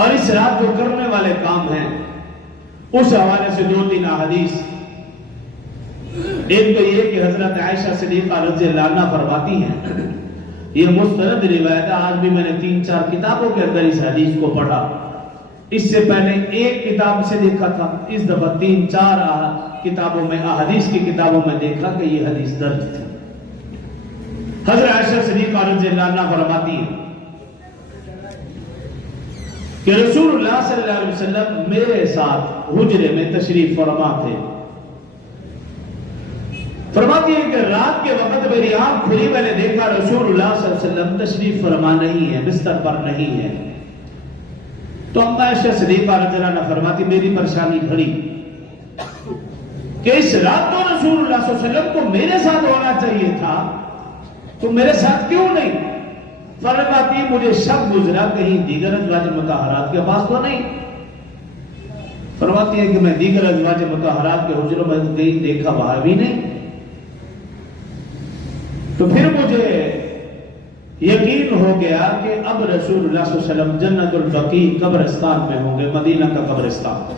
اور اس رات جو کرنے والے کام ہیں اس حوالے سے 2-3 احادیث. ایک تو یہ کہ حضرت عائشہ صدیقہ رضی اللہ عنہا فرماتی ہیں، یہ مستند روایت ہے، آج بھی میں نے 3-4 کتابوں کے اندر اس حدیث کو پڑھا، اس سے پہلے ایک کتاب سے دیکھا تھا، اس دفعہ 3-4 کتابوں میں، احادیث کی کتابوں میں دیکھا کہ یہ حدیث درج تھی. حضرت عائشہ صدیقہ رضی اللہ عنہا فرماتی ہیں کہ رسول اللہ صلی اللہ علیہ وسلم میرے ساتھ حجرے میں تشریف فرما تھے. فرماتی ہے کہ رات کے وقت میری آنکھ کھلی، میں نے دیکھا رسول اللہ صلی اللہ علیہ وسلم تشریف فرما نہیں ہے، بستر پر نہیں ہے. تو اما عائشہ صدیقہ رضی اللہ عنہا فرماتی میری پریشانی بڑھی کہ اس رات تو رسول اللہ صلی اللہ علیہ وسلم کو میرے ساتھ ہونا چاہیے تھا، تو میرے ساتھ کیوں نہیں؟ فرماتی مجھے شک گزرا کہیں دیگر ازواج مطہرات کے پاس تو نہیں. فرماتی ہے کہ میں دیگر ازواج مطہرات کے حجروں میں کہیں دیکھا، وہاں بھی نہیں. تو پھر مجھے یقین ہو گیا کہ اب رسول اللہ صلی اللہ علیہ وسلم جنت البقیع قبرستان میں ہوں گے، مدینہ کا قبرستان.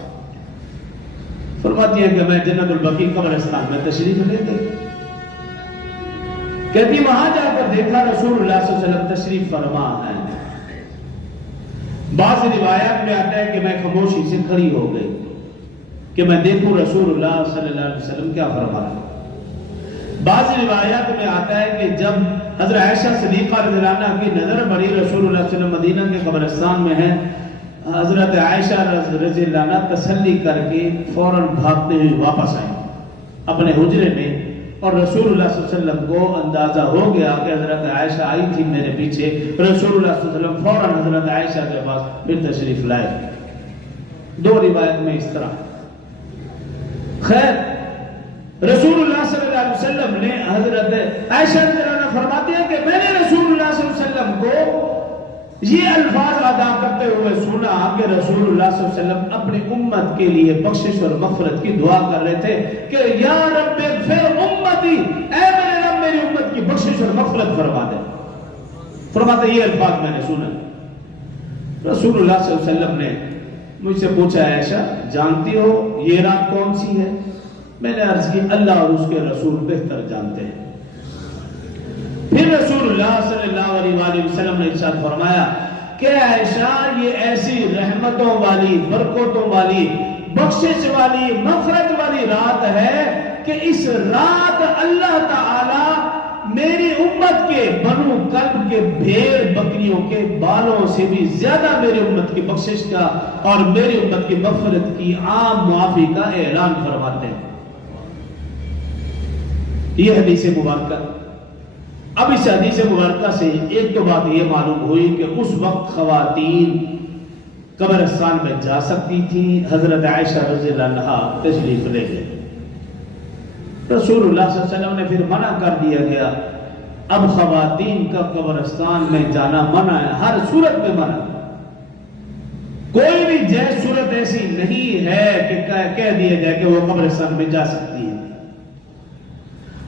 فرماتی ہے کہ میں جنت البقیع قبرستان میں تشریف لے گئی. کہتی وہاں جا کر دیکھا رسول اللہ صلی اللہ علیہ وسلم تشریف فرما ہے. بعض روایات میں آتا ہے کہ میں خاموشی سے کھڑی ہو گئی کہ میں دیکھوں رسول اللہ صلی اللہ علیہ وسلم کیا فرما رہے. بعض روایات میں آتا ہے کہ جب حضرت عائشہ صدیقہ رضی اللہ عنہا کی نظر پڑی رسول اللہ صلی اللہ علیہ وسلم مدینہ کے قبرستان میں ہیں، حضرت عائشہ رضی اللہ عنہا تسلی کر کے فوراً بھاگتے ہوئے واپس آئیں اپنے حجرے میں، اور رسول اللہ صلی اللہ علیہ وسلم کو اندازہ ہو گیا کہ حضرت عائشہ آئی تھی میرے پیچھے. رسول اللہ صلی اللہ علیہ وسلم فوراً حضرت عائشہ کے پاس پھر تشریف لائے. 2 روایت میں اس طرح. خیر، رسول اللہ صلی اللہ علیہ وسلم نے حضرت عائشہ رضی اللہ عنہا فرماتی ہیں کہ میں نے رسول اللہ صلی اللہ علیہ وسلم کو یہ الفاظ ادا کرتے ہوئے سنا کہ رسول اللہ صلی اللہ علیہ وسلم اپنی امت کے لیے بخشش اور مغفرت کی دعا کر رہے تھے کہ یا رب اغفر امتی، اے میرے رب میری امت کی بخشش اور مغفرت فرما دے. فرماتے یہ الفاظ میں نے سنا. رسول اللہ صلی اللہ علیہ وسلم نے مجھ سے پوچھا عائشہ جانتی ہو یہ رات کون سی ہے؟ میں نے عرض کی اللہ اور اس کے رسول بہتر جانتے ہیں. پھر رسول اللہ صلی اللہ علیہ وآلہ وسلم نے ارشاد فرمایا کہ عائشہ یہ ایسی رحمتوں والی، برکتوں والی، بخشش والی، مغفرت والی رات ہے کہ اس رات اللہ تعالی میری امت کے بنو کلب کے بھیڑ بکریوں کے بالوں سے بھی زیادہ میری امت کی بخشش کا اور میری امت کی مغفرت کی عام معافی کا اعلان فرماتے ہیں. یہ حدیث مبارکہ. اب اس حدیث مبارکہ سے ایک تو بات یہ معلوم ہوئی کہ اس وقت خواتین قبرستان میں جا سکتی تھی. حضرت عائشہ رضی اللہ عنہا تشریف لے گئے. رسول اللہ صلی اللہ علیہ وسلم نے پھر منع کر دیا گیا، اب خواتین کا قبرستان میں جانا منع ہے، ہر صورت میں منع. کوئی بھی جائز صورت ایسی نہیں ہے کہ کہہ دیا جائے کہ وہ قبرستان میں جا سکتی ہے.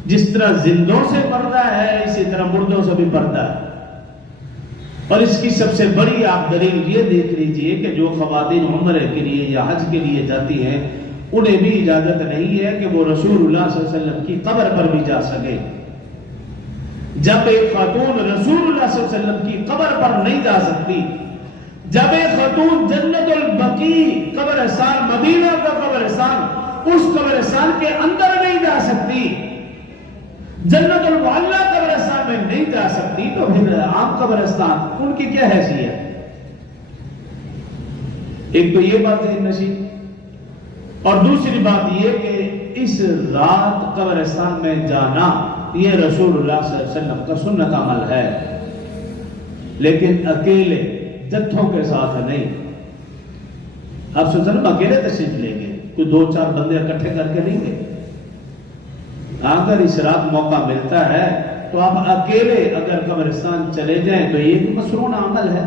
جس طرح زندوں سے پردہ ہے اسی طرح مردوں سے بھی پردہ ہے. اور اس کی سب سے بڑی آپ دلیل یہ دیکھ لیجئے کہ جو خواتین عمرے کے لیے یا حج کے لیے جاتی ہیں انہیں بھی اجازت نہیں ہے کہ وہ رسول اللہ صلی اللہ علیہ وسلم کی قبر پر بھی جا سکے. جب ایک خاتون رسول اللہ صلی اللہ علیہ وسلم کی قبر پر نہیں جا سکتی، جب ایک خاتون جنت البقیع قبرستان، مدینہ کا قبرستان، اس قبرستان کے اندر نہیں جا سکتی، جنت المعلا قبرستان میں نہیں جا سکتی، تو پھر عام قبرستان ان کی کیا حیثیت؟ ایک تو یہ بات ہے نشید، اور دوسری بات یہ کہ اس رات قبرستان میں جانا یہ رسول اللہ صلی اللہ علیہ وسلم کا سنت عمل ہے، لیکن اکیلے جتھوں کے ساتھ نہیں. آپ صلی اللہ علیہ وسلم اکیلے تشریف لیں گے، کوئی 2-4 بندے اکٹھے کر کے نہیں گے. اگر اس رات موقع ملتا ہے تو آپ اکیلے اگر قبرستان چلے جائیں تو یہ بھی مسنون عمل ہے.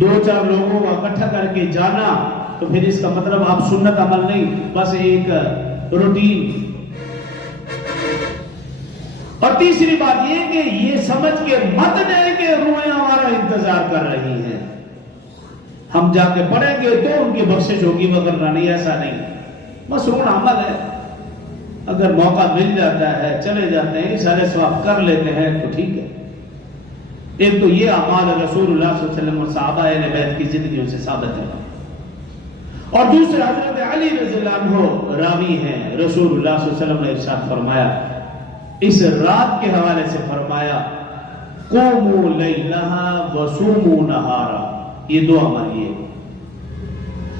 2-4 لوگوں کو اکٹھا کر کے جانا تو پھر اس کا مطلب آپ سنت عمل نہیں، بس ایک روٹین اور تیسری بات یہ کہ یہ سمجھ کے مت لیں کہ روحیں ہمارا انتظار کر رہی ہیں، ہم جا کے پڑھیں گے تو ان کی بخشش ہوگی، مگر نہیں، ایسا نہیں، مسنون عمل ہے، اگر موقع مل جاتا ہے چلے جاتے ہیں، سارے ثواب کر لیتے ہیں تو ٹھیک ہے۔ ایک تو یہ اعمال رسول اللہ صلی اللہ علیہ وسلم اور صحابہ اہل بیت کی زندگیوں سے ثابت ہے، اور دوسرا حضرت علی رضی اللہ عنہ راوی ہیں، رسول اللہ صلی اللہ علیہ وسلم نے ارشاد فرمایا، اس رات کے حوالے سے فرمایا قوموا لیلہا وصوموا نہارا، یہ دعا مانگیے۔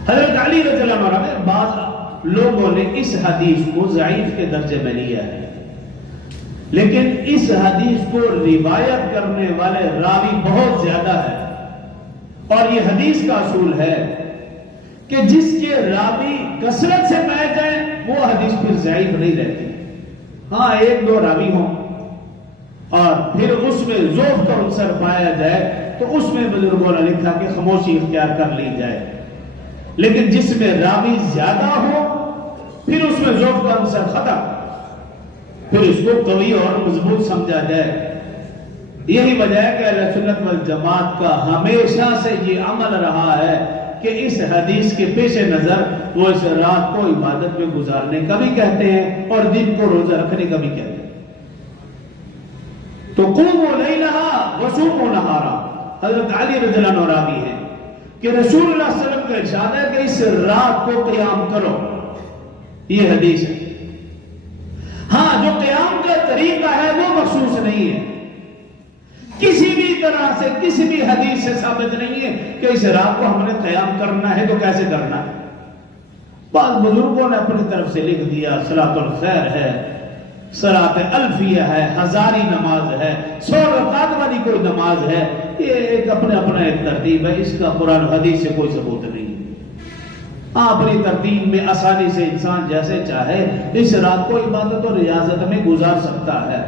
حضرت علی رضی اللہ عنہ میں بعض لوگوں نے اس حدیث کو ضعیف کے درجے میں لیا ہے، لیکن اس حدیث کو روایت کرنے والے راوی بہت زیادہ ہے، اور یہ حدیث کا اصول ہے کہ جس کے راوی کثرت سے پائے جائیں وہ حدیث پھر ضعیف نہیں رہتی، ہاں ایک دو راوی ہوں اور پھر اس میں ضعف کا عنصر پایا جائے تو اس میں بزرگوں نے لکھا کہ خاموشی اختیار کر لی جائے، لیکن جس میں راوی زیادہ ہو پھر اس میں ضعف کا عنصر ختم، پھر اس کو قوی اور مضبوط سمجھا جائے۔ یہی وجہ ہے کہ اہل سنت والجماعت کا ہمیشہ سے یہ عمل رہا ہے کہ اس حدیث کے پیش نظر وہ اس رات کو عبادت میں گزارنے کا بھی کہتے ہیں اور دن کو روزہ رکھنے کا بھی کہتے ہیں۔ تو قوموا لیلہا وصوموا نہارا، حضرت علی رضی اللہ عنہ راوی ہیں کہ رسول اللہ صلی اللہ علیہ وسلم کا ارشاد ہے کہ اس رات کو قیام کرو، یہ حدیث ہے۔ ہاں جو قیام کا طریقہ ہے وہ مخصوص نہیں ہے، کسی بھی طرح سے کسی بھی حدیث سے ثابت نہیں ہے کہ اس رات کو ہم نے قیام کرنا ہے تو کیسے کرنا ہے۔ بعض بزرگوں نے اپنی طرف سے لکھ دیا صلاۃ الخیر ہے، صلاۃ الفیہ ہے، ہزاری نماز ہے، 100 رکعت والی کوئی نماز ہے، یہ ایک اپنا ایک ترتیب ہے، اس کا قرآن حدیث سے کوئی ثبوت نہیں۔ اپنی ترتیب میں آسانی سے انسان جیسے چاہے اس رات کو عبادت اور ریاضت میں گزار سکتا ہے،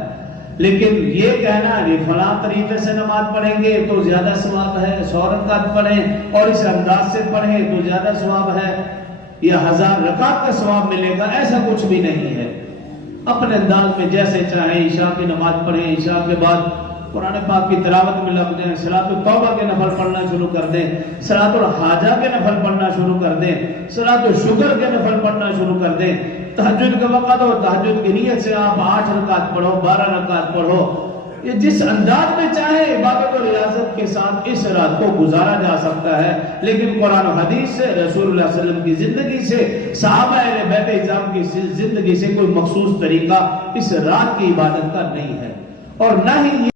لیکن یہ کہنا کہ فلاں طریقے سے نماز پڑھیں گے تو زیادہ ثواب ہے، 100 رکعت پڑھیں اور اس انداز سے پڑھیں تو زیادہ ثواب ہے، یا 1000 رکعت کا ثواب ملے گا، ایسا کچھ بھی نہیں ہے۔ اپنے انداز میں جیسے چاہیں عشاء کی نماز پڑھیں، عشاء کے بعد قرآن پاک کی تلاوت میں لگ جائیں، صلاۃ التوبہ کے نفل پڑھنا شروع کر دیں، صلاۃ الحاجہ کے نفل پڑھنا شروع کر دیں، صلاۃ الشکر کے نفل پڑھنا شروع کر دیں، تہجد کا وقت ہو تہجد کی نیت سے آپ 8 رکعت پڑھو، 12 رکعت پڑھو، یہ جس انداز میں چاہے عبادت اور ریاضت کے ساتھ اس رات کو گزارا جا سکتا ہے، لیکن قرآن و حدیث سے، رسول اللہ صلی اللہ علیہ وسلم کی زندگی سے، صحابہ اہل بیت اعظام کی زندگی سے کوئی مخصوص طریقہ اس رات کی عبادت کا نہیں ہے، اور نہ ہی